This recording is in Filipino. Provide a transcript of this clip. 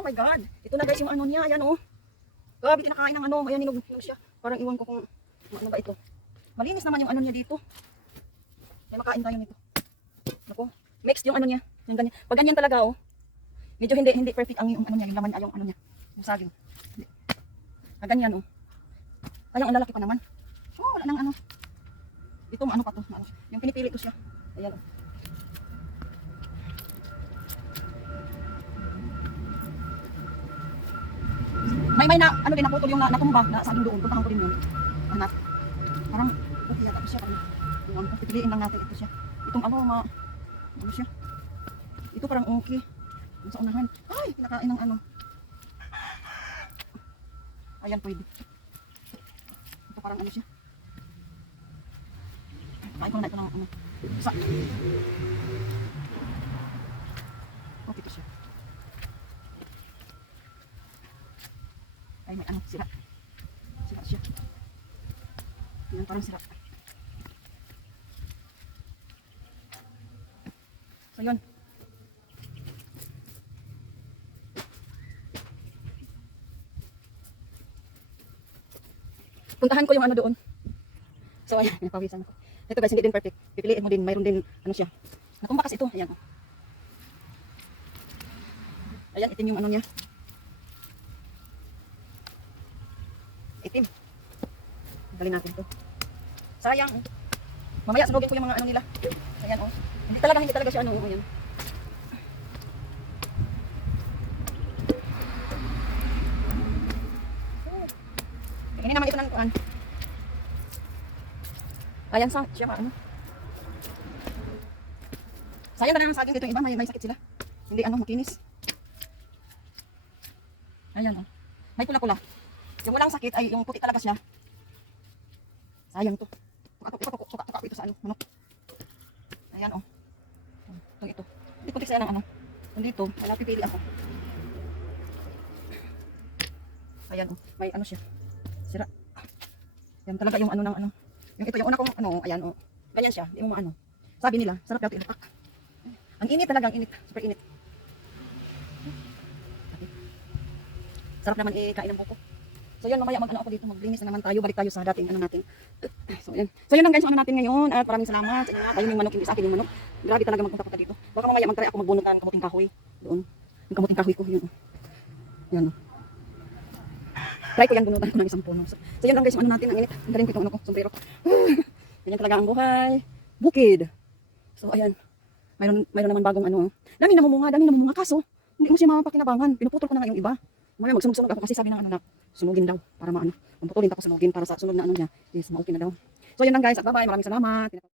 Oh my God. Ito na guys yung ano niya. Ayan oh. Grabe kinakain ng ano. Ayan, ninog ninog siya. Parang iwan ko kung ano ba ito. Malinis naman yung ano niya dito. May makain tayo nito. Ako. Mixed yung ano niya. Yung ganyan. Pag ganyan talaga oh. Medyo hindi hindi perfect ang yung ano niya. Yung laman. Yung ano niya. Yung saging. Ah, ganyan oh. Kaya ang lalaki pa naman. Oh, wala nang ano. Ito ano pa to. Ano, yung pinipili ko siya. Ayan oh. May may na ano din naputol yung na, natumba na saging doon. Puntahan ko din yun. Anak. Parang okay yata siya. Parang, yung ano, pipiliin lang natin ito siya. Itong ano, ma, ano siya. Ito parang okay. Sa unahan. Ay, kinakain ng ano. Ayan, pwede. Ito parang ano siya. Kain ko na ito ng ano. Sa. Okay to siya. Ay, may ano, sira. Sira siya. Yan, parang sira. So, yun. Puntahan ko yung ano doon. So, ayan, pinapawisan ko. Ito guys, hindi din perfect. Pipiliin mo din, mayroon din, ano siya. Natumba kasi ito, ayan. Ayan, itim yung ano niya. Itim. Galing natin to. Sayang. oh. Mamaya sunugin ko yung mga ano nila. Ayan oh. Hindi talaga, hindi talaga siya ano. oh, Ayan. Ini naman ito ng kuan. Ayan sa siya ano. Sayang na ang saging dito yung iba may, may sakit sila. Hindi ano makinis. Ayan oh. May pula-pula. Yung walang sakit ay yung puti talaga siya. Sayang to. Tuka, tuka, tuka, tuka, tuka ito sa ano, manok. Ayan oh. Ito, ito. Hindi puti siya ng ano. Nandito, wala pipili ako. Ayan oh, may ano siya. Sira. Yan talaga yung ano ng ano. Yung ito, yung una kong ano, ayan oh. Ganyan siya, hindi mo maano. Sabi nila, sarap daw ilupak. Ang init talaga, ang init. Super init. Sarap naman ikain ng buko. So yun, mamaya mag-ano ako dito, maglinis na naman tayo, balik tayo sa dating ano natin. So yun. So yun lang guys, ano natin ngayon. At maraming salamat sa inyo. Tayo yung manok, hindi sa akin yung manok. Grabe talaga magpunta-punta dito. Baka mamaya mag-try ako magbunot ng kamuting kahoy. Doon. Yung kamuting kahoy ko, yun. Yan. Try ko yan, bunutan ko ng isang puno. So, so yun lang guys, ano natin, ang init. Ang galing ko itong ano ko, sombrero. Ganyan talaga ang buhay. Bukid. So ayan. Mayroon, mayroon naman bagong ano. oh. Dami namumunga, dami namumunga. Kaso, hindi mo siya mapakinabangan. Pinuputol ko na nga yung iba. Mamaya magsunog-sunog ako kasi sabi ng ano na, sunugin daw. Para maano. Pamputulin ako sunugin para sa sunod na ano niya. Is, ma-okay na daw. So yun lang guys, at bye-bye. Maraming salamat.